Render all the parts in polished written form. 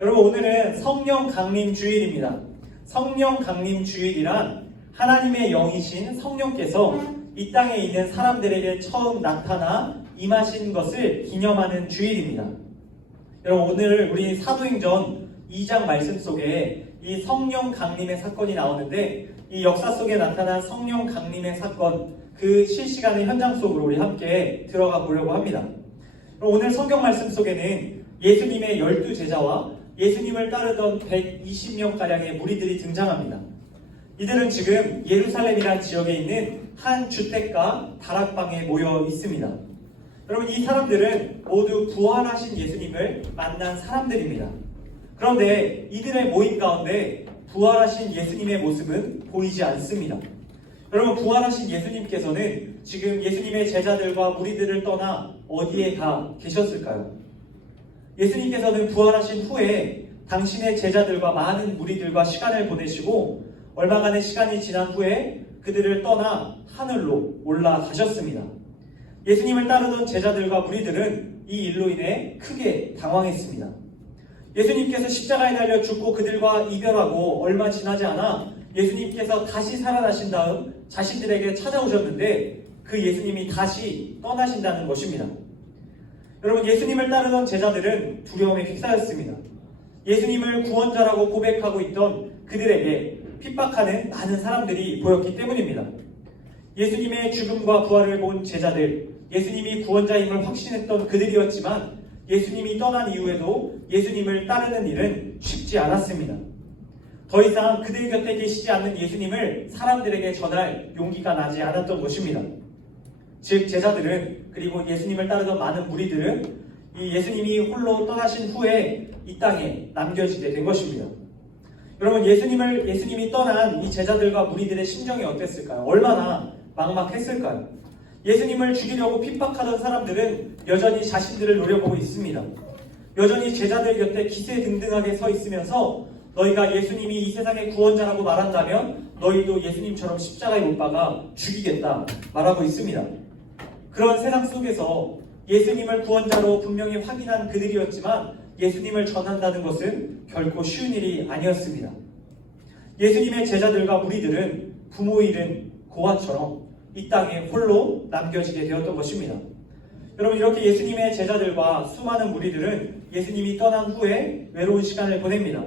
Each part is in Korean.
여러분, 오늘은 성령 강림 주일입니다. 성령 강림 주일이란 하나님의 영이신 성령께서 이 땅에 있는 사람들에게 처음 나타나 임하신 것을 기념하는 주일입니다. 여러분, 오늘 우리 사도행전 2장 말씀 속에 이 성령 강림의 사건이 나오는데, 이 역사 속에 나타난 성령 강림의 사건, 그 실시간의 현장 속으로 우리 함께 들어가 보려고 합니다. 오늘 성경 말씀 속에는 예수님의 12제자와 예수님을 따르던 120명가량의 무리들이 등장합니다. 이들은 지금 예루살렘이라는 지역에 있는 한 주택가 다락방에 모여 있습니다. 여러분, 이 사람들은 모두 부활하신 예수님을 만난 사람들입니다. 그런데 이들의 모임 가운데 부활하신 예수님의 모습은 보이지 않습니다. 여러분, 부활하신 예수님께서는 지금 예수님의 제자들과 무리들을 떠나 어디에 가 계셨을까요? 예수님께서는 부활하신 후에 당신의 제자들과 많은 무리들과 시간을 보내시고 얼마간의 시간이 지난 후에 그들을 떠나 하늘로 올라가셨습니다. 예수님을 따르던 제자들과 무리들은 이 일로 인해 크게 당황했습니다. 예수님께서 십자가에 달려 죽고 그들과 이별하고 얼마 지나지 않아 예수님께서 다시 살아나신 다음 자신들에게 찾아오셨는데 그 예수님이 다시 떠나신다는 것입니다. 여러분, 예수님을 따르던 제자들은 두려움에 휩싸였습니다. 예수님을 구원자라고 고백하고 있던 그들에게 핍박하는 많은 사람들이 보였기 때문입니다. 예수님의 죽음과 부활을 본 제자들, 예수님이 구원자임을 확신했던 그들이었지만 예수님이 떠난 이후에도 예수님을 따르는 일은 쉽지 않았습니다. 더 이상 그들 곁에 계시지 않는 예수님을 사람들에게 전할 용기가 나지 않았던 것입니다. 즉, 제자들은, 그리고 예수님을 따르던 많은 무리들은 이 예수님이 홀로 떠나신 후에 이 땅에 남겨지게 된 것입니다. 여러분, 예수님이 떠난 이 제자들과 무리들의 심정이 어땠을까요? 얼마나 막막했을까요? 예수님을 죽이려고 핍박하던 사람들은 여전히 자신들을 노려보고 있습니다. 여전히 제자들 곁에 기세등등하게 서 있으면서 너희가 예수님이 이 세상의 구원자라고 말한다면 너희도 예수님처럼 십자가에 못 박아 죽이겠다 말하고 있습니다. 그런 세상 속에서 예수님을 구원자로 분명히 확인한 그들이었지만 예수님을 전한다는 것은 결코 쉬운 일이 아니었습니다. 예수님의 제자들과 무리들은 부모 잃은 고아처럼 이 땅에 홀로 남겨지게 되었던 것입니다. 여러분, 이렇게 예수님의 제자들과 수많은 무리들은 예수님이 떠난 후에 외로운 시간을 보냅니다.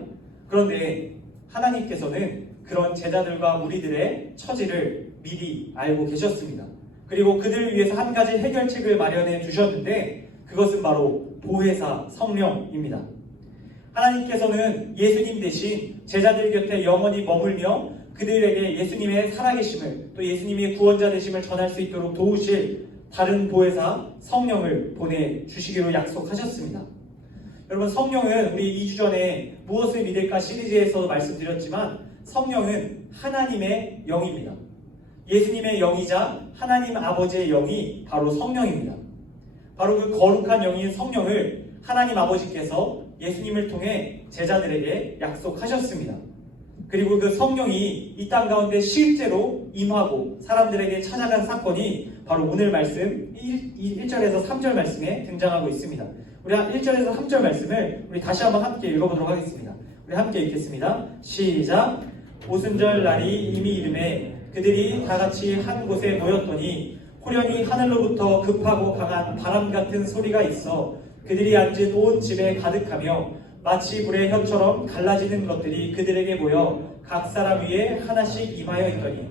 그런데 하나님께서는 그런 제자들과 무리들의 처지를 미리 알고 계셨습니다. 그리고 그들을 위해서 한 가지 해결책을 마련해 주셨는데 그것은 바로 보혜사 성령입니다. 하나님께서는 예수님 대신 제자들 곁에 영원히 머물며 그들에게 예수님의 살아계심을, 또 예수님의 구원자 되심을 전할 수 있도록 도우실 다른 보혜사 성령을 보내주시기로 약속하셨습니다. 여러분, 성령은 우리 2주 전에 무엇을 믿을까 시리즈에서 말씀드렸지만 성령은 하나님의 영입니다. 예수님의 영이자 하나님 아버지의 영이 바로 성령입니다. 바로 그 거룩한 영인 성령을 하나님 아버지께서 예수님을 통해 제자들에게 약속하셨습니다. 그리고 그 성령이 이 땅 가운데 실제로 임하고 사람들에게 찾아간 사건이 바로 오늘 말씀 1절에서 3절 말씀에 등장하고 있습니다. 우리 1절에서 3절 말씀을 우리 다시 한번 함께 읽어보도록 하겠습니다. 우리 함께 읽겠습니다. 시작! 오순절 날이 이미 이름에 그들이 다같이 한 곳에 모였더니 호련히 하늘로부터 급하고 강한 바람 같은 소리가 있어 그들이 앉은 온 집에 가득하며 마치 불의 혀처럼 갈라지는 것들이 그들에게 모여 각 사람 위에 하나씩 임하여 있더니,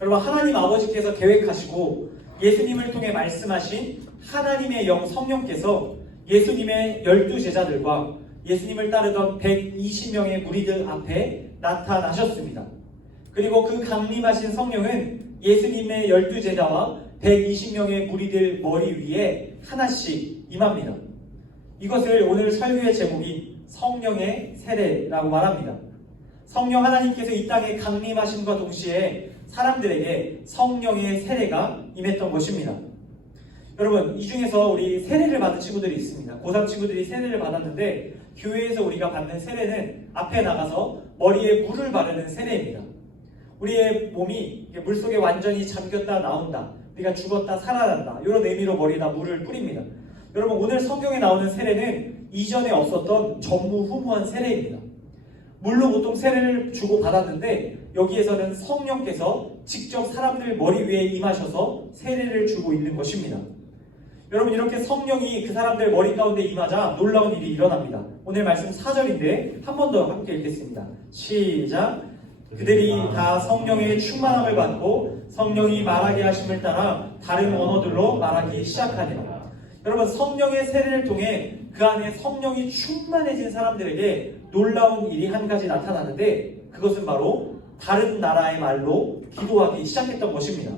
여러분, 하나님 아버지께서 계획하시고 예수님을 통해 말씀하신 하나님의 영 성령께서 예수님의 12제자들과 예수님을 따르던 120명의 무리들 앞에 나타나셨습니다. 그리고 그 강림하신 성령은 예수님의 12제자와 120명의 무리들 머리 위에 하나씩 임합니다. 이것을 오늘 설교의 제목인 성령의 세례라고 말합니다. 성령 하나님께서 이 땅에 강림하심과 동시에 사람들에게 성령의 세례가 임했던 것입니다. 여러분, 이 중에서 우리 세례를 받은 친구들이 있습니다. 고3 친구들이 세례를 받았는데 교회에서 우리가 받는 세례는 앞에 나가서 머리에 물을 바르는 세례입니다. 우리의 몸이 물속에 완전히 잠겼다 나온다, 우리가 죽었다 살아난다, 이런 의미로 머리에다 물을 뿌립니다. 여러분, 오늘 성경에 나오는 세례는 이전에 없었던 전무후무한 세례입니다. 물로 보통 세례를 주고 받았는데 여기에서는 성령께서 직접 사람들 머리 위에 임하셔서 세례를 주고 있는 것입니다. 여러분, 이렇게 성령이 그 사람들 머리 가운데 임하자 놀라운 일이 일어납니다. 오늘 말씀 4절인데 한 번 더 함께 읽겠습니다. 시작. 그들이 다 성령의 충만함을 받고 성령이 말하게 하심을 따라 다른 언어들로 말하기 시작하니라. 여러분, 성령의 세례를 통해 그 안에 성령이 충만해진 사람들에게 놀라운 일이 한 가지 나타나는데 그것은 바로 다른 나라의 말로 기도하기 시작했던 것입니다.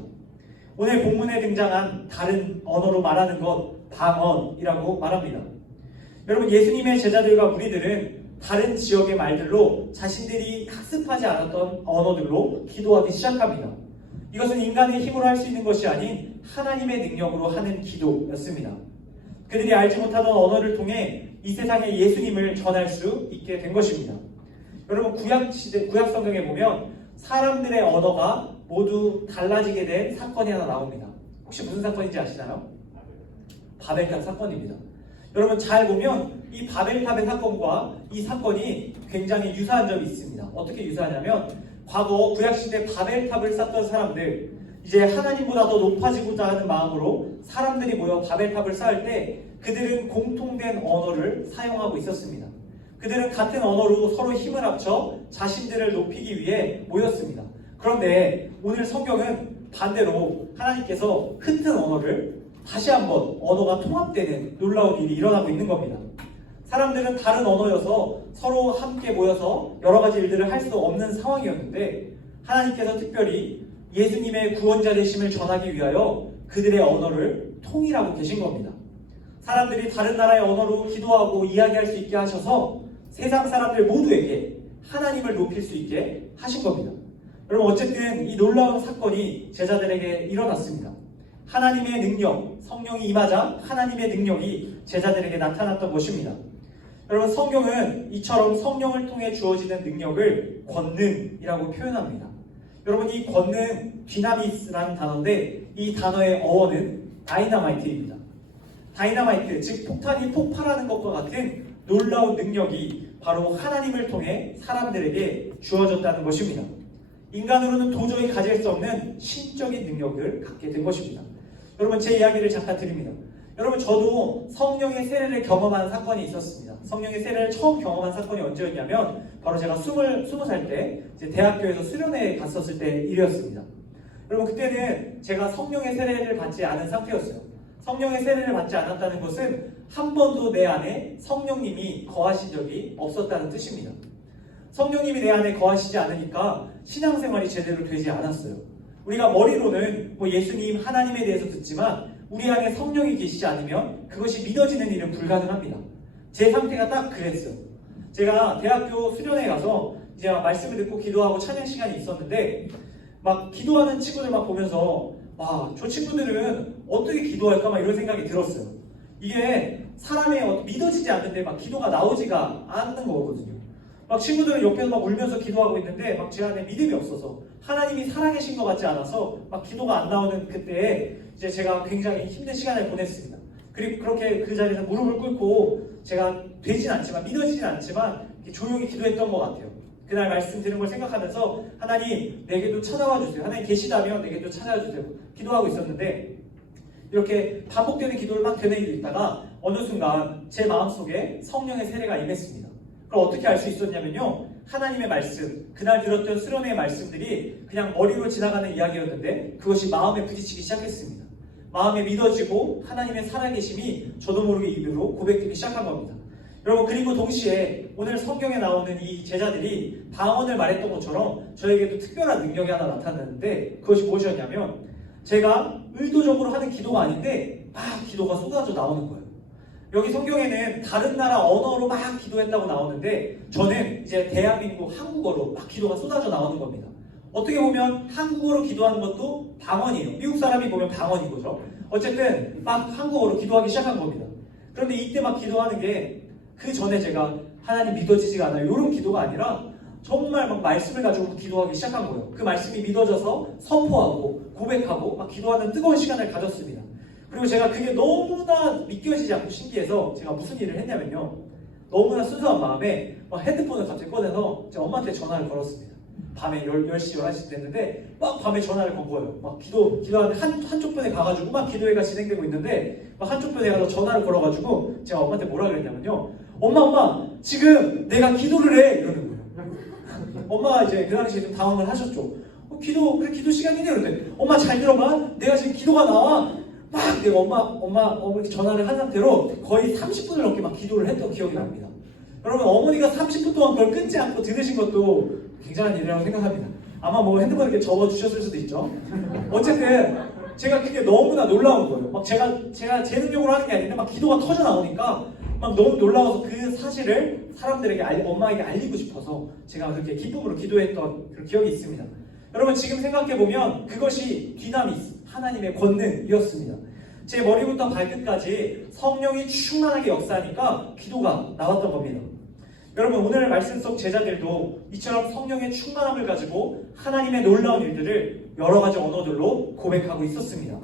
오늘 본문에 등장한 다른 언어로 말하는 것, 방언이라고 말합니다. 여러분, 예수님의 제자들과 무리들은 다른 지역의 말들로 자신들이 학습하지 않았던 언어들로 기도하기 시작합니다. 이것은 인간의 힘으로 할 수 있는 것이 아닌 하나님의 능력으로 하는 기도였습니다. 그들이 알지 못하던 언어를 통해 이 세상에 예수님을 전할 수 있게 된 것입니다. 여러분, 구약 성경에 보면 사람들의 언어가 모두 달라지게 된 사건이 하나 나옵니다. 혹시 무슨 사건인지 아시나요? 바벨탑 사건입니다. 여러분, 잘 보면 이 바벨탑의 사건과 이 사건이 굉장히 유사한 점이 있습니다. 어떻게 유사하냐면 과거 구약시대 바벨탑을 쌓던 사람들, 이제 하나님보다 더 높아지고자 하는 마음으로 사람들이 모여 바벨탑을 쌓을 때 그들은 공통된 언어를 사용하고 있었습니다. 그들은 같은 언어로 서로 힘을 합쳐 자신들을 높이기 위해 모였습니다. 그런데 오늘 성경은 반대로 하나님께서 흩은 언어를 다시 한번 언어가 통합되는 놀라운 일이 일어나고 있는 겁니다. 사람들은 다른 언어여서 서로 함께 모여서 여러 가지 일들을 할 수 없는 상황이었는데 하나님께서 특별히 예수님의 구원자 되심을 전하기 위하여 그들의 언어를 통일하고 계신 겁니다. 사람들이 다른 나라의 언어로 기도하고 이야기할 수 있게 하셔서 세상 사람들 모두에게 하나님을 높일 수 있게 하신 겁니다. 여러분, 어쨌든 이 놀라운 사건이 제자들에게 일어났습니다. 하나님의 능력, 성령이 임하자 하나님의 능력이 제자들에게 나타났던 것입니다. 여러분, 성경은 이처럼 성령을 통해 주어지는 능력을 권능이라고 표현합니다. 여러분, 이 권능, 디나미스라는 단어인데 이 단어의 어원은 다이나마이트입니다. 다이나마이트, 즉 폭탄이 폭발하는 것과 같은 놀라운 능력이 바로 하나님을 통해 사람들에게 주어졌다는 것입니다. 인간으로는 도저히 가질 수 없는 신적인 능력을 갖게 된 것입니다. 여러분, 제 이야기를 잠깐 드립니다. 여러분, 저도 성령의 세례를 경험한 사건이 있었습니다. 성령의 세례를 처음 경험한 사건이 언제였냐면 바로 제가 20살 때 대학교에서 수련회에 갔었을 때 일이었습니다. 여러분, 그때는 제가 성령의 세례를 받지 않은 상태였어요. 성령의 세례를 받지 않았다는 것은 한 번도 내 안에 성령님이 거하신 적이 없었다는 뜻입니다. 성령님이 내 안에 거하시지 않으니까 신앙생활이 제대로 되지 않았어요. 우리가 머리로는 예수님, 하나님에 대해서 듣지만 우리 안에 성령이 계시지 않으면 그것이 믿어지는 일은 불가능합니다. 제 상태가 딱 그랬어요. 제가 대학교 수련회에 가서 이제 말씀을 듣고 기도하고 찬양 시간이 있었는데 막 기도하는 친구들 막 보면서 저 친구들은 어떻게 기도할까 막 이런 생각이 들었어요. 이게 사람의 믿어지지 않는데 막 기도가 나오지가 않는 거거든요. 막 친구들은 옆에서 막 울면서 기도하고 있는데 막 제 안에 믿음이 없어서 하나님이 살아계신 것 같지 않아서 막 기도가 안 나오는 그때에 이제 제가 굉장히 힘든 시간을 보냈습니다. 그리고 그렇게 그 자리에서 무릎을 꿇고 제가 되진 않지만 믿어지진 않지만 조용히 기도했던 것 같아요. 그날 말씀 드린 걸 생각하면서 하나님 내게도 찾아와 주세요. 하나님 계시다면 내게도 찾아와 주세요. 기도하고 있었는데 이렇게 반복되는 기도를 막 되뇌이고 있다가 어느 순간 제 마음속에 성령의 세례가 임했습니다. 그럼 어떻게 알 수 있었냐면요, 하나님의 말씀, 그날 들었던 수련회의 말씀들이 그냥 머리로 지나가는 이야기였는데 그것이 마음에 부딪히기 시작했습니다. 마음에 믿어지고 하나님의 살아계심이 저도 모르게 입으로 고백되기 시작한 겁니다. 여러분, 그리고 동시에 오늘 성경에 나오는 이 제자들이 방언을 말했던 것처럼 저에게도 특별한 능력이 하나 나타났는데 그것이 무엇이었냐면 제가 의도적으로 하는 기도가 아닌데 막 기도가 쏟아져 나오는 거예요. 여기 성경에는 다른 나라 언어로 막 기도했다고 나오는데 저는 이제 대한민국 한국어로 막 기도가 쏟아져 나오는 겁니다. 어떻게 보면 한국어로 기도하는 것도 방언이에요. 미국 사람이 보면 방언인 거죠. 어쨌든 막 한국어로 기도하기 시작한 겁니다. 그런데 이때 막 기도하는 게 그 전에 제가 하나님 믿어지지가 않아요, 이런 기도가 아니라 정말 막 말씀을 가지고 기도하기 시작한 거예요. 그 말씀이 믿어져서 선포하고 고백하고 막 기도하는 뜨거운 시간을 가졌습니다. 그리고 제가 그게 너무나 믿겨지지 않고 신기해서 제가 무슨 일을 했냐면요, 너무나 순수한 마음에 막 핸드폰을 갑자기 꺼내서 제 엄마한테 전화를 걸었습니다. 밤에 10시, 11시 됐는데 막 밤에 전화를 건 거예요. 막 기도하는 한쪽 편에 가가지고 막 기도회가 진행되고 있는데 막 한쪽 편에 가서 전화를 걸어가지고 제가 엄마한테 뭐라 그랬냐면요. 엄마 지금 내가 기도를 해 이러는 거예요. 엄마가 이제 그 당시에 좀 당황을 하셨죠. 그래 기도 시간이네 그런데 엄마 잘 들어봐. 내가 지금 기도가 나와. 막 내가 어머니 전화를 한 상태로 거의 30분을 넘게 막 기도를 했던 기억이 납니다. 여러분 어머니가 30분 동안 그걸 끊지 않고 들으신 것도 굉장한 일이라고 생각합니다. 아마 뭐 핸드폰 이렇게 접어 주셨을 수도 있죠. 어쨌든 제가 그게 너무나 놀라운 거예요. 막 제가 제 능력으로 하는 게 아닌데 막 기도가 터져 나오니까 막 너무 놀라워서 그 사실을 사람들에게 엄마에게 알리고 싶어서 제가 그렇게 기쁨으로 기도했던 그런 기억이 있습니다. 여러분 지금 생각해 보면 그것이 디나미스 하나님의 권능이었습니다. 제 머리부터 발끝까지 성령이 충만하게 역사하니까 기도가 나왔던 겁니다. 여러분 오늘 말씀 속 제자들도 이처럼 성령의 충만함을 가지고 하나님의 놀라운 일들을 여러 가지 언어들로 고백하고 있었습니다.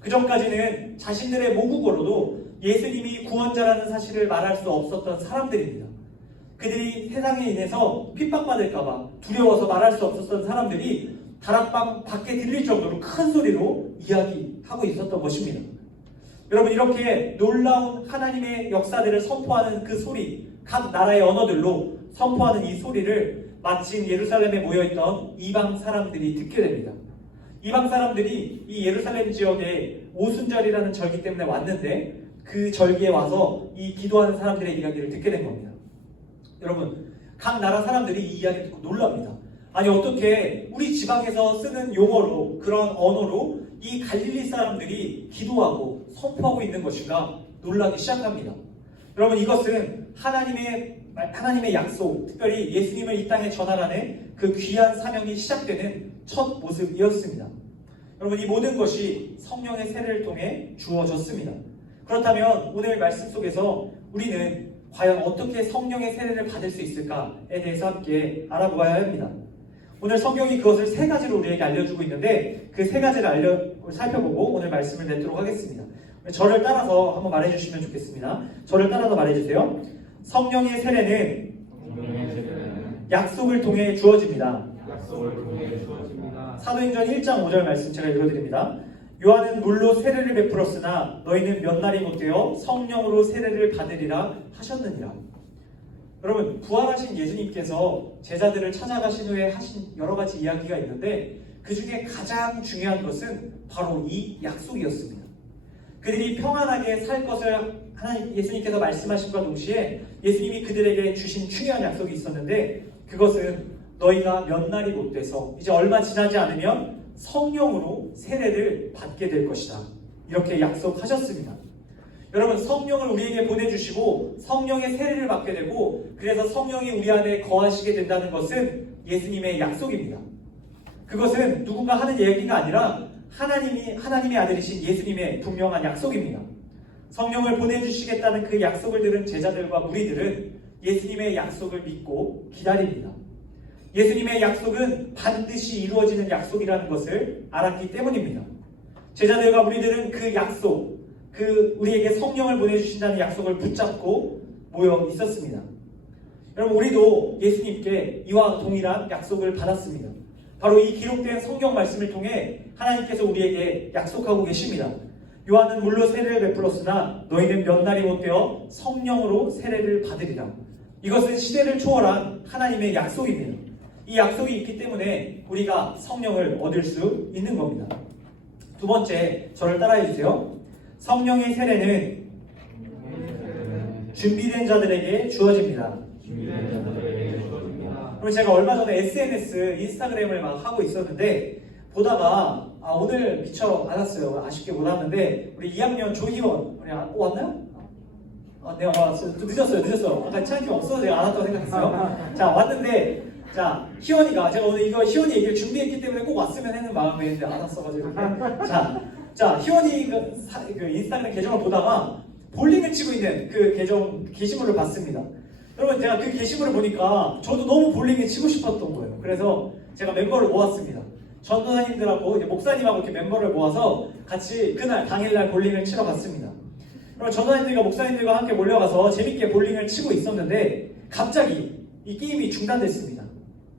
그 전까지는 자신들의 모국어로도 예수님이 구원자라는 사실을 말할 수 없었던 사람들입니다. 그들이 세상에 인해서 핍박받을까봐 두려워서 말할 수 없었던 사람들이 다락방 밖에 들릴 정도로 큰 소리로 이야기하고 있었던 것입니다. 여러분 이렇게 놀라운 하나님의 역사들을 선포하는 그 소리, 각 나라의 언어들로 선포하는 이 소리를 마침 예루살렘에 모여있던 이방 사람들이 듣게 됩니다. 이방 사람들이 이 예루살렘 지역에 오순절이라는 절기 때문에 왔는데 그 절기에 와서 이 기도하는 사람들의 이야기를 듣게 된 겁니다. 여러분 각 나라 사람들이 이 이야기를 듣고 놀랍니다. 아니 어떻게 우리 지방에서 쓰는 용어로 그런 언어로 이 갈릴리 사람들이 기도하고 선포하고 있는 것인가 놀라기 시작합니다. 여러분 이것은 하나님의 약속, 특별히 예수님을 이 땅에 전하라는 그 귀한 사명이 시작되는 첫 모습이었습니다. 여러분 이 모든 것이 성령의 세례를 통해 주어졌습니다. 그렇다면 오늘 말씀 속에서 우리는 과연 어떻게 성령의 세례를 받을 수 있을까에 대해서 함께 알아보아야 합니다. 오늘 성경이 그것을 세 가지로 우리에게 알려주고 있는데 그 세 가지를 살펴보고 오늘 말씀을 맺도록 하겠습니다. 저를 따라서 한번 말해주시면 좋겠습니다. 저를 따라서 말해주세요. 성령의 세례는 약속을 통해 주어집니다. 사도행전 1장 5절 말씀 제가 읽어드립니다. 요한은 물로 세례를 베풀었으나 너희는 몇 날이 못되어 성령으로 세례를 받으리라 하셨느니라. 여러분 부활하신 예수님께서 제자들을 찾아가신 후에 하신 여러 가지 이야기가 있는데 그 중에 가장 중요한 것은 바로 이 약속이었습니다. 그들이 평안하게 살 것을 예수님께서 말씀하신과 동시에 예수님이 그들에게 주신 중요한 약속이 있었는데 그것은 너희가 몇 날이 못 돼서 이제 얼마 지나지 않으면 성령으로 세례를 받게 될 것이다. 이렇게 약속하셨습니다. 여러분 성령을 우리에게 보내주시고 성령의 세례를 받게 되고 그래서 성령이 우리 안에 거하시게 된다는 것은 예수님의 약속입니다. 그것은 누군가 하는 얘기가 아니라 하나님의 아들이신 예수님의 분명한 약속입니다. 성령을 보내주시겠다는 그 약속을 들은 제자들과 무리들은 예수님의 약속을 믿고 기다립니다. 예수님의 약속은 반드시 이루어지는 약속이라는 것을 알았기 때문입니다. 제자들과 무리들은 그 약속, 우리에게 성령을 보내주신다는 약속을 붙잡고 모여 있었습니다. 여러분 우리도 예수님께 이와 동일한 약속을 받았습니다. 바로 이 기록된 성경 말씀을 통해 하나님께서 우리에게 약속하고 계십니다. 요한은 물로 세례를 베풀었으나 너희는 몇 날이 못되어 성령으로 세례를 받으리라. 이것은 시대를 초월한 하나님의 약속입니다. 이 약속이 있기 때문에 우리가 성령을 얻을 수 있는 겁니다. 두 번째, 저를 따라해 주세요. 성령의 세례는 준비된 자들에게 주어집니다. 그리고 제가 얼마 전에 SNS, 인스타그램을 막 하고 있었는데 보다가 오늘 미처 안 왔어요. 아쉽게 못 왔는데 우리 2학년 조희원 우리 왔나요? 네, 늦었어요. 아까 찬이 없어서 제가 안 왔다고 생각했어요. 자, 왔는데 자, 희원이가 제가 오늘 이거 희원이 얘기를 준비했기 때문에 꼭 왔으면 하는 마음에 했는데 안 왔어가지고 자, 희원이 그 인스타그램 계정을 보다가 볼링을 치고 있는 그 게시물을 봤습니다. 여러분 제가 그 게시물을 보니까 저도 너무 볼링을 치고 싶었던 거예요. 그래서 제가 멤버를 모았습니다. 전도사님들하고 이제 목사님하고 이렇게 멤버를 모아서 같이 그날 당일날 볼링을 치러 갔습니다. 그럼 전도사님들과 목사님들과 함께 몰려가서 재밌게 볼링을 치고 있었는데 갑자기 이 게임이 중단됐습니다.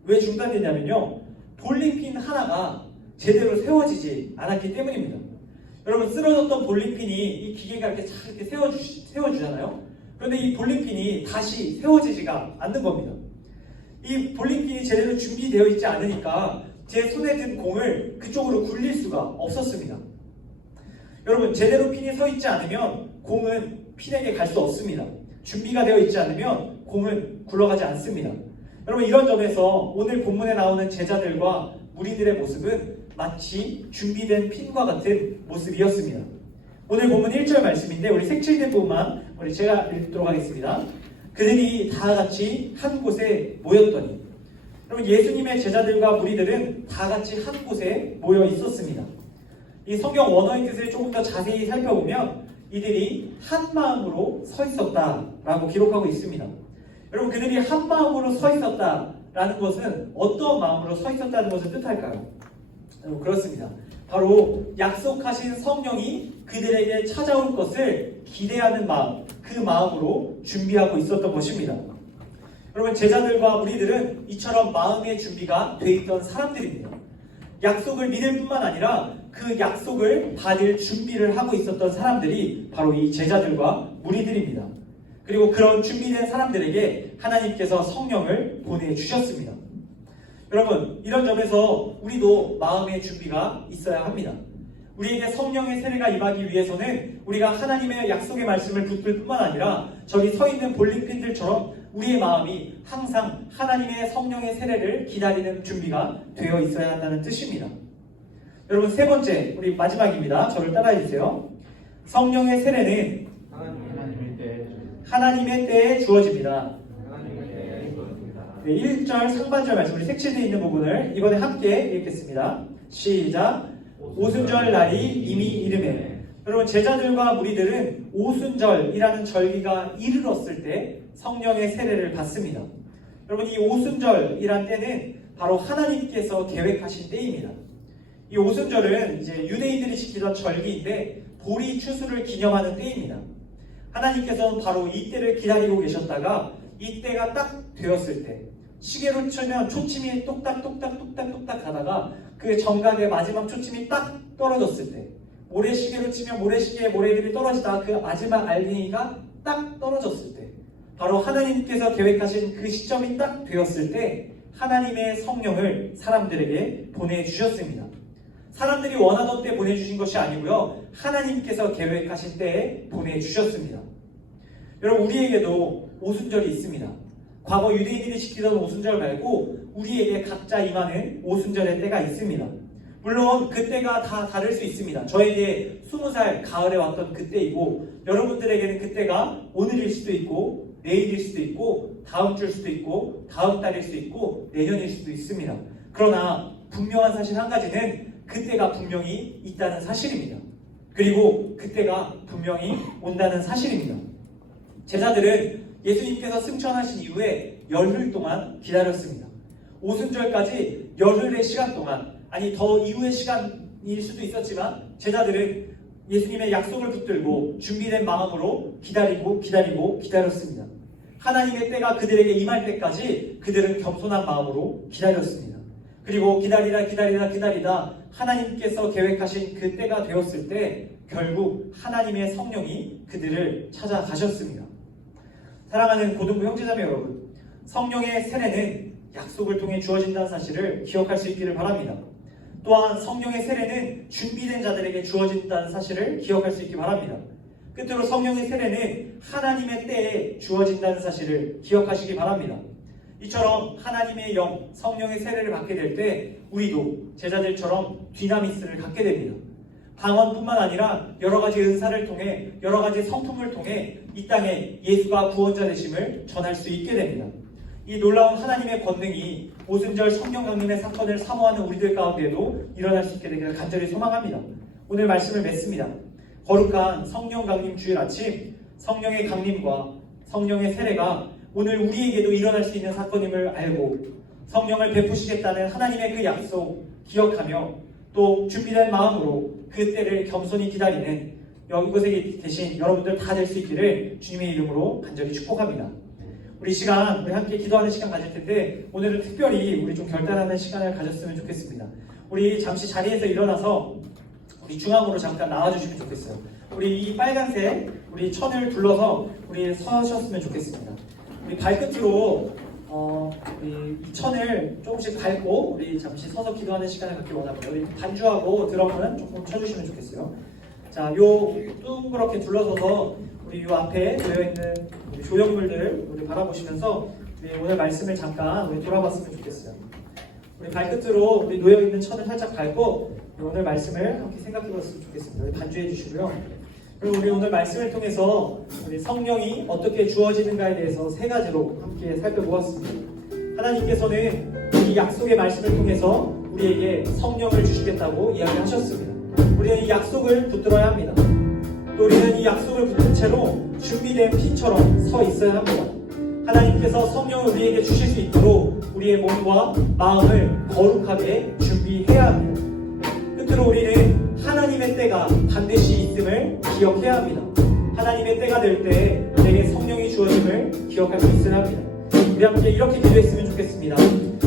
왜 중단됐냐면요, 볼링핀 하나가 제대로 세워지지 않았기 때문입니다. 여러분, 쓰러졌던 볼링핀이 이 기계가 이렇게 잘 이렇게 세워주잖아요. 그런데 이 볼링핀이 다시 세워지지가 않는 겁니다. 이 볼링핀이 제대로 준비되어 있지 않으니까 제 손에 든 공을 그쪽으로 굴릴 수가 없었습니다. 여러분, 제대로 핀이 서 있지 않으면 공은 핀에게 갈 수 없습니다. 준비가 되어 있지 않으면 공은 굴러가지 않습니다. 여러분, 이런 점에서 오늘 본문에 나오는 제자들과 무리들의 모습은 마치 준비된 핀과 같은 모습이었습니다. 오늘 본문 1절 말씀인데 우리 색칠된 부분만 제가 읽도록 하겠습니다. 그들이 다 같이 한 곳에 모였더니, 여러분, 예수님의 제자들과 무리들은 다 같이 한 곳에 모여 있었습니다. 이 성경 원어의 뜻을 조금 더 자세히 살펴보면 이들이 한 마음으로 서 있었다라고 기록하고 있습니다. 여러분, 그들이 한 마음으로 서 있었다라는 것은 어떤 마음으로 서 있었다는 것을 뜻할까요? 여러분, 그렇습니다. 바로 약속하신 성령이 그들에게 찾아올 것을 기대하는 마음, 그 마음으로 준비하고 있었던 것입니다. 여러분, 제자들과 무리들은 이처럼 마음의 준비가 돼 있던 사람들입니다. 약속을 믿을 뿐만 아니라 그 약속을 받을 준비를 하고 있었던 사람들이 바로 이 제자들과 무리들입니다. 그리고 그런 준비된 사람들에게 하나님께서 성령을 보내주셨습니다. 여러분, 이런 점에서 우리도 마음의 준비가 있어야 합니다. 우리에게 성령의 세례가 임하기 위해서는 우리가 하나님의 약속의 말씀을 붙들 뿐만 아니라 저기 서 있는 볼링핀들처럼 우리의 마음이 항상 하나님의 성령의 세례를 기다리는 준비가 되어 있어야 한다는 뜻입니다. 여러분, 세 번째, 우리 마지막입니다. 저를 따라해 주세요. 성령의 세례는 하나님의 때에 주어집니다. 네, 1절 상반절 말씀, 우리 색칠되어 있는 부분을 이번에 함께 읽겠습니다. 시작. 오순절 날이 이미 이르매. 여러분, 제자들과 무리들은 오순절이라는 절기가 이르렀을 때 성령의 세례를 받습니다. 여러분, 이 오순절이란 때는 바로 하나님께서 계획하신 때입니다. 이 오순절은 이제 유대인들이 지키던 절기인데 보리 추수를 기념하는 때입니다. 하나님께서는 바로 이 때를 기다리고 계셨다가 이 때가 딱 되었을 때, 시계로 치면 초침이 똑딱똑딱똑딱똑딱 가다가 그 정각의 마지막 초침이 딱 떨어졌을 때, 모래시계로 치면 모래시계의 모래들이 떨어지다가 그 마지막 알갱이가 딱 떨어졌을 때, 바로 하나님께서 계획하신 그 시점이 딱 되었을 때 하나님의 성령을 사람들에게 보내주셨습니다. 사람들이 원하던 때 보내주신 것이 아니고요, 하나님께서 계획하신 때에 보내주셨습니다. 여러분, 우리에게도 오순절이 있습니다. 과거 유대인들이 지키던 오순절 말고 우리에게 각자 임하는 오순절의 때가 있습니다. 물론 그때가 다 다를 수 있습니다. 저에게 20살 가을에 왔던 그때이고 여러분들에게는 그때가 오늘일 수도 있고 내일일 수도 있고 다음 주일 수도 있고 다음 달일 수도 있고 내년일 수도 있습니다. 그러나 분명한 사실 한 가지는 그때가 분명히 있다는 사실입니다. 그리고 그때가 분명히 온다는 사실입니다. 제자들은 예수님께서 승천하신 이후에 열흘 동안 기다렸습니다. 오순절까지 열흘의 시간 동안, 아니 더 이후의 시간일 수도 있었지만 제자들은 예수님의 약속을 붙들고 준비된 마음으로 기다렸습니다. 하나님의 때가 그들에게 임할 때까지 그들은 겸손한 마음으로 기다렸습니다. 그리고 기다리다 하나님께서 계획하신 그 때가 되었을 때 결국 하나님의 성령이 그들을 찾아가셨습니다. 사랑하는 고등부 형제자매 여러분, 성령의 세례는 약속을 통해 주어진다는 사실을 기억할 수 있기를 바랍니다. 또한 성령의 세례는 준비된 자들에게 주어진다는 사실을 기억할 수 있기 바랍니다. 끝으로 성령의 세례는 하나님의 때에 주어진다는 사실을 기억하시기 바랍니다. 이처럼 하나님의 영, 성령의 세례를 받게 될 때 우리도 제자들처럼 디나미스를 갖게 됩니다. 방언뿐만 아니라 여러 가지 은사를 통해, 여러 가지 성품을 통해 이 땅에 예수가 구원자 되심을 전할 수 있게 됩니다. 이 놀라운 하나님의 권능이 오순절 성령 강림의 사건을 사모하는 우리들 가운데도 일어날 수 있게 되기를 간절히 소망합니다. 오늘 말씀을 맺습니다. 거룩한 성령 강림 주일 아침, 성령의 강림과 성령의 세례가 오늘 우리에게도 일어날 수 있는 사건임을 알고 성령을 베푸시겠다는 하나님의 그 약속 기억하며 또 준비된 마음으로 그 때를 겸손히 기다리는 이곳에 계신 여러분들 다 될 수 있기를 주님의 이름으로 간절히 축복합니다. 우리 시간, 우리 함께 기도하는 시간 가질 텐데 오늘은 특별히 우리 좀 결단하는 시간을 가졌으면 좋겠습니다. 우리 잠시 자리에서 일어나서 우리 중앙으로 잠깐 나와주시면 좋겠어요. 우리 이 빨간색 우리 천을 둘러서 우리 서셨으면 좋겠습니다. 우리 발끝으로 우리 이 천을 조금씩 밟고 우리 잠시 서서 기도하는 시간을 갖기 원합니다. 우리 반주하고 드럼은 조금 쳐주시면 좋겠어요. 자, 요 둥그렇게 둘러서서 우리 요 앞에 놓여있는 우리 조형물들 우리 바라보시면서 우리 오늘 말씀을 잠깐 우리 돌아봤으면 좋겠어요. 우리 발끝으로 우리 놓여있는 천을 살짝 밟고 오늘 말씀을 함께 생각해봤으면 좋겠습니다. 우리 반주해 주시고요. 그리고 우리 오늘 말씀을 통해서 우리 성령이 어떻게 주어지는가에 대해서 세 가지로 함께 살펴보았습니다. 하나님께서는 이 약속의 말씀을 통해서 우리에게 성령을 주시겠다고 이야기하셨습니다. 우리는 이 약속을 붙들어야 합니다. 또 우리는 이 약속을 붙든 채로 준비된 피처럼 서 있어야 합니다. 하나님께서 성령을 우리에게 주실 수 있도록 우리의 몸과 마음을 거룩하게 준비해야 합니다. 끝으로 우리는 하나님의 때가 반드시 있음을 기억해야 합니다. 하나님의 때가 될 때 내게 성령이 주어짐을 기억할 수 있어야 합니다. 우리 함께 이렇게 기도했으면 좋겠습니다.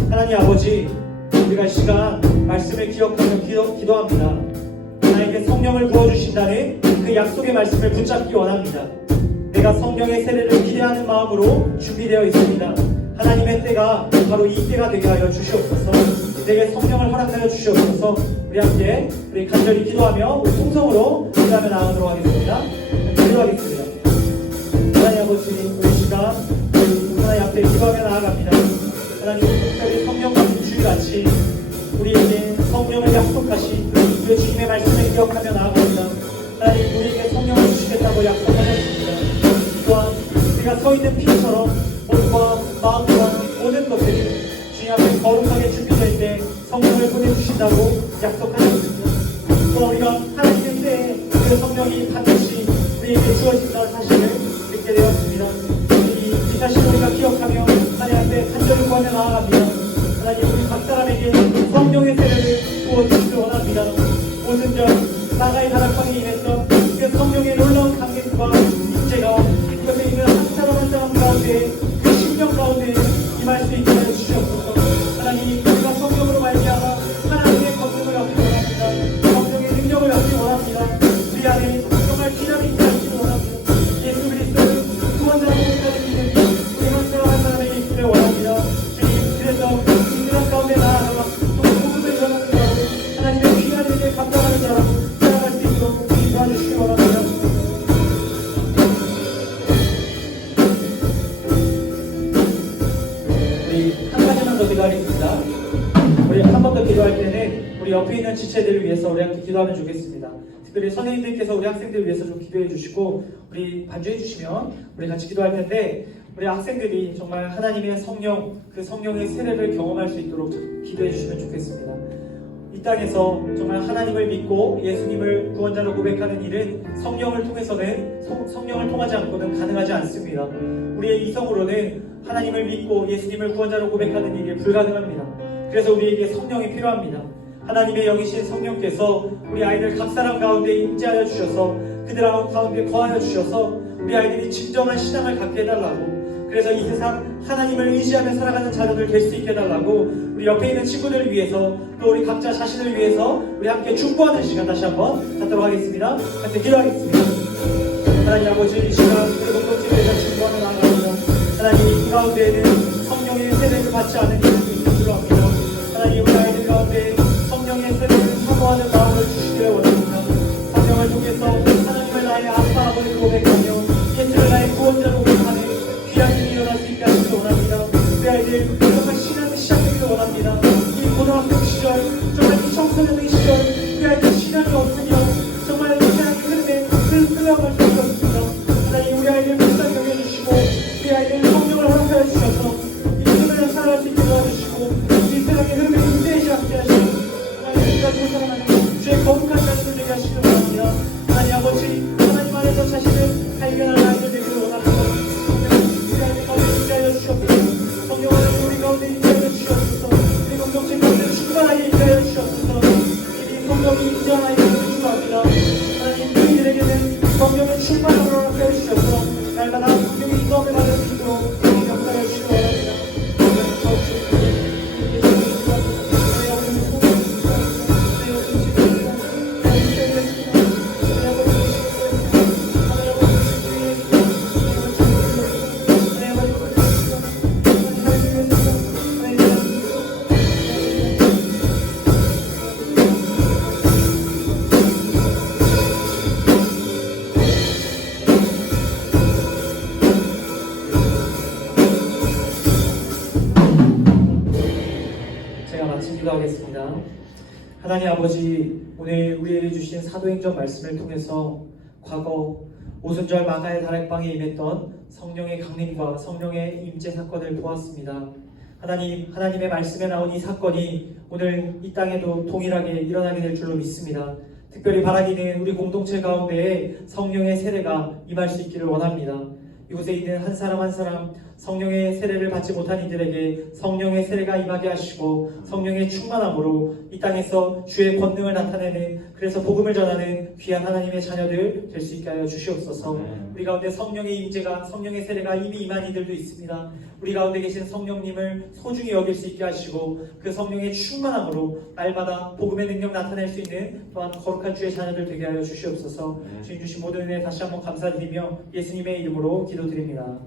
하나님 아버지, 우리가 이 시간 말씀을 기억하며 기도합니다. 나에게 성령을 부어주신다는 그 약속의 말씀을 붙잡기 원합니다. 내가 성령의 세례를 기대하는 마음으로 준비되어 있습니다. 하나님의 때가 바로 이 때가 되게 하여 주시옵소서. 내게 성령을 허락하여 주시옵소서. 우리 함께 우리 간절히 기도하며 우리 통성으로 기도하며 나아가도록 하겠습니다. 기도하겠습니다. 하나님 아버지, 우리 시간 우리 하나님 앞에 기도하며 나아갑니다. 하나님 특별히 성령 같은 주일같이 우리에게 성령을 약속하신 우리 주님의 말씀을 기억하며 나아갑니다. 하나님 우리에게 성령을 주시겠다고 약속하셨습니다. 또한 우리가 서 있는 피처럼 몸과 마음과 모든 것들이 주님 앞에 거룩하게 준비될 때 성령을 보내주신다고 약속하셨습니다. 또 우리가 하나님의 때에 그 성령이 반드시 우리에게 주어진다는 사실을 듣게 되었습니다. 이 사실을 우리가 기억하며 하나님 앞에 간절히 구하며 나아갑니다. 하나님 우리 각 사람에게 성령의 세례를 부어주시길 원합니다. 모든 전 나가의 다락방에 인해서 그 성령의 놀라운 강림과 임재가 이것에 있는 한 사람 한 사람 가운데 그 심령 가운데 임할 수 있게 하여 주시옵소서. 하나님 우리가 성령으로 말미암아 하나님의 권능을 얻기 원합니다. 성령의 능력을 얻기 원합니다. 우리 안에 정말 디나믹이 있기를 원합니다. 예수 그리스도를 구원자로 고백하는 믿음이 우리 한 사람 한 사람에게 있기를 원합니다. 주님 그래서 이 세상 가운데 나아가 또 복음을 전하는 자로 하나님의 귀한 일을 감당하는 자로 살아갈 수 있도록 도와주시기 원합니다. 우리 한 가지만 더 기도하겠습니다. 우리 한 번 더 기도할 때는 우리 옆에 있는 지체들을 위해서 우리 함께 기도하면 좋겠습니다. 특별히 선생님들께서 우리 학생들을 위해서 좀 기도해 주시고 우리 반주해 주시면 우리 같이 기도할 텐데 우리 학생들이 정말 하나님의 성령, 그 성령의 세례를 경험할 수 있도록 기도해 주시면 좋겠습니다. 이 땅에서 정말 하나님을 믿고 예수님을 구원자로 고백하는 일은 성령을 통해서는 성령을 통하지 않고는 가능하지 않습니다. 우리의 이성으로는 하나님을 믿고 예수님을 구원자로 고백하는 일이 불가능합니다. 그래서 우리에게 성령이 필요합니다. 하나님의 영이신 성령께서 우리 아이들 각 사람 가운데 임재하여 주셔서 그들 가운데 거하여 주셔서 우리 아이들이 진정한 신앙을 갖게 해달라고, 그래서 이 세상 하나님을 의지하며 살아가는 자녀들 될 수 있게 해달라고 우리 옆에 있는 친구들을 위해서 또 우리 각자 자신을 위해서 우리 함께 중보하는 시간 다시 한번 갖도록 하겠습니다. 함께 기도하겠습니다. 하나님 아버지, 이 시간 우리 공동체에서 중보하며 나아갑니다. 하나님 이 가운데에는 성령의 세례를 받지 않은 이들이 있는 줄 압니다. 하나님 우리 아이들 가운데 성령의 세례를 사모하는 마음을 주시기를 원합니다. 성령을 통해서 하나님을 나의 아빠 아버지로 고백하며 예수를 나의 구원자로 고백하는 귀한 일이 일어날 수 있게 하시길 원합니다. 우리 아이들 정말 신앙이 시작되기를 원합니다. 이 고등학교 시절, 정말 이 청소년의 시절 우리 아이들 신앙이 없으며 정말 이 신앙의 흐름에 흘러갈 수 없습니다. 하나님 우리 아이들 불쌍히 여겨주시고 우리 아이들 성령을 허락하여 주셔서 이 흐름을 살아갈 수 있게 도와주시고 이 세상의 흐름에 인내하지 않게 하시고 하나님 우리가 살아가는 주의 거룩한 말씀을 되게 하시길 원합니다. 하나님 아버지, 하나님 안에서 자신을 발견하는 아이들 되기를 원합니다. 우리 아이들 가운데 인자하여 주시옵소서. 성령 하나님 우리 가운데 인자하여 주시옵소서. 우리 공동체 가운데 충만하게 인자하여 주시옵소서. 이 성령이 인자한 아이들을 주합니다. 하나님 저희들에게는 기도하겠습니다. 하나님 아버지, 오늘 우리에게 주신 사도행전 말씀을 통해서 과거 오순절 마가의 다락방에 임했던 성령의 강림과 성령의 임재 사건을 보았습니다. 하나님의 말씀에 나온 이 사건이 오늘 이 땅에도 동일하게 일어나게 될 줄로 믿습니다. 특별히 바라기는 우리 공동체 가운데에 성령의 세례가 임할 수 있기를 원합니다. 이곳에 있는 한 사람 한 사람 성령의 세례를 받지 못한 이들에게 성령의 세례가 임하게 하시고 성령의 충만함으로 이 땅에서 주의 권능을 나타내는, 그래서 복음을 전하는 귀한 하나님의 자녀들 될 수 있게 하여 주시옵소서. 우리 가운데 성령의 임재가, 성령의 세례가 이미 임한 이들도 있습니다. 우리 가운데 계신 성령님을 소중히 여길 수 있게 하시고 그 성령의 충만함으로 날마다 복음의 능력 나타낼 수 있는 또한 거룩한 주의 자녀들 되게 하여 주시옵소서. 주님 주신 모든 은혜 다시 한번 감사드리며 예수님의 이름으로 기도드립니다.